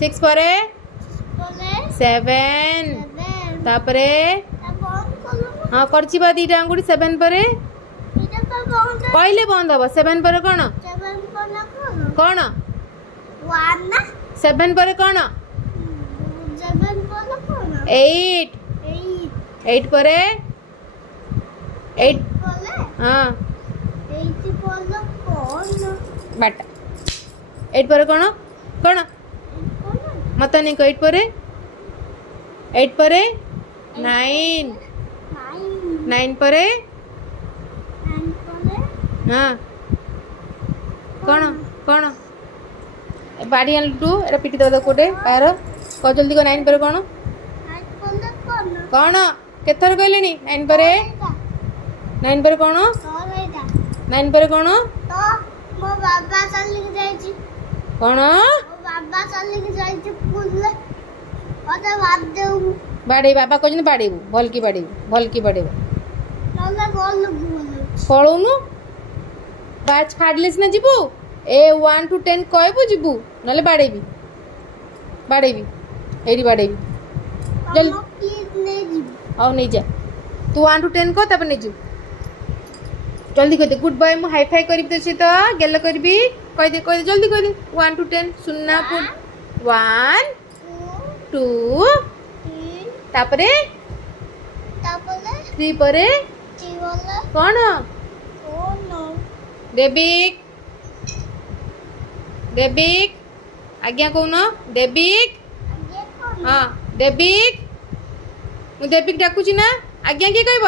6 ପରେ 7 तापरे हाँ करछि बा दीटा अंगुठी 7 ପରେ कहले बंद हबो 7 ପରେ कोन 7 ପରେ कोन 8 8 ପରେ 8 हाँ बाटा 8 ପରେ कोन कोन मत नहीं को 8 ପରେ 8 ପରେ 9 9 ପରେ हाँ कौन कौन बाड़ी आन टू एरा पिटी दे कोटे कार क जल्दी को 9 पर कौन कौन केथर कहले नी 9 पर 9 पर कौन 9 पर कौन तो मो बाबा चली जाई छी कौन मो बाबा चली जाई छी पुल्ले ओते बात देउ बाड़ी बाबा कहजन बाड़ी भल की बाड़ी नले गोल लगु पळुनु बा छाडलेस ना जीबू ए 1 to 10 कहबू जीबू नले बाड़ेबी एडी बाड़ेबी चल नहीं जी आओ नहीं जा तू 1 to 10 को तब नहीं जी जल्दी कह दे गुड बाय मु हाई फाई करबी तो तो गेल करबी कह दे जल्दी कह दे 1 to 10 सुनना पुट 1 2 तापरे 3 परे कौन देबिक आज्ञा कौन देबिक हाँ देबिक मु देबिक डाकुची ना आज्ञा किए कहब